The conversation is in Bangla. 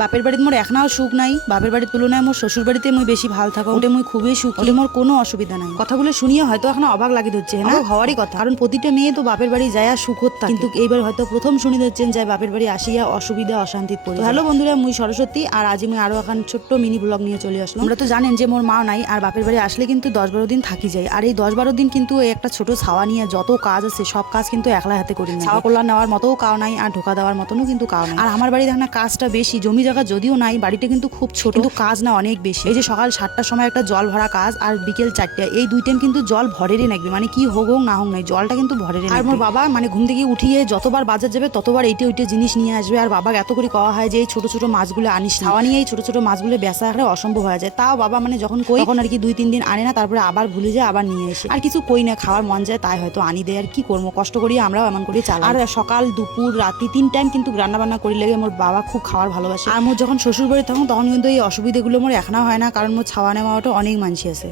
বাপের বাড়িতে মোর এখনাও সুখ নাই, বাপের বাড়ির তুলনায় মোর শ্বশুর বাড়িতে মুই বেশি ভালো থাকো, ওটা মুই খুবই সুখ, ওটা মোর কোনো অসুবিধা নাই। কথাগুলো শুনিয়ে হয়তো এখন অবাক লাগে ধরছে না, হওয়ারই কথা, কারণ প্রতিটা মেয়ে তো বাপের বাড়ি যায় সুখ হতো, কিন্তু এইবার হয়তো প্রথম শুনি দিচ্ছেন যে বাপের বাড়ি আসিয়া অসুবিধা অশান্তি পড়ে। হ্যালো বন্ধুরা, মুই সরস্বতী, আর আজ মুই আরো এখন ছোট্ট মিনি ব্লগ নিয়ে চলে আসলাম। আমরা তো জানেন যে মোর মা নাই, আর বাপের বাড়ি আসলে কিন্তু 10-12 দিন থাকি যায়, আর এই 10-12 দিন কিন্তু একটা ছোট ছাওয়া নিয়ে যত কাজ আছে সব কাজ কিন্তু একলা হাতে করি না। ছাওয়া কল্যাণ নেওয়ার মতোও কাও নাই, আর ঢোকা দেওয়ার মতনও কিন্তু কাও নাই। আর আমার বাড়ি দেখেন না কাজটা বেশি, জমি জায়গা যদিও নাই, বাড়িটা কিন্তু খুব ছোট, কিন্তু কাজ না অনেক বেশি। এই যে সকাল 7টার সময় একটা জল ভরা কাজ, আর বিকেল 4টা, এই 2 টাইম কিন্তু জল ভরেরই নাকবে, মানে কি হোক হোক না হোক নাই, জলটা কিন্তু ভরেরই। আর মোর বাবা মানে ঘুম থেকে উঠিয়ে যতবার বাজার যাবে ততবার এইটা ওইটা জিনিস নিয়ে আসবে, আর বাবা এত করে কওয়া হয় যে এই ছোট ছোট মাছগুলো আনিস না, নিয়ে এই ছোট ছোট মাছগুলো বেচা একটা অসম্ভব হয়ে যায়। তাও বাবা মানে যখন কই তখন আর কি 2-3 দিন আনে না, তারপরে আবার ভুলে যায়, আবার নিয়ে এসে আর কিছু কই না, খাওয়ার মন যায় তাই হয়তো আনি দেয়, আর কি করবো, কষ্ট করি আমরাও এমন করে চালাই। আর সকাল দুপুর রাত্রি 3 টাইম কিন্তু রান্না বান্না করি লেগে মোর বাবা খুব খাওয়ার ভালোবাসে। আর মোর যখন শ্বশুর বাড়ি তখন কিন্তু এই অসুবিধাগুলো মোর এখনো হয় না, কারণ মোর ছাওয়া নেওয়াটা অনেক মানসি আছে।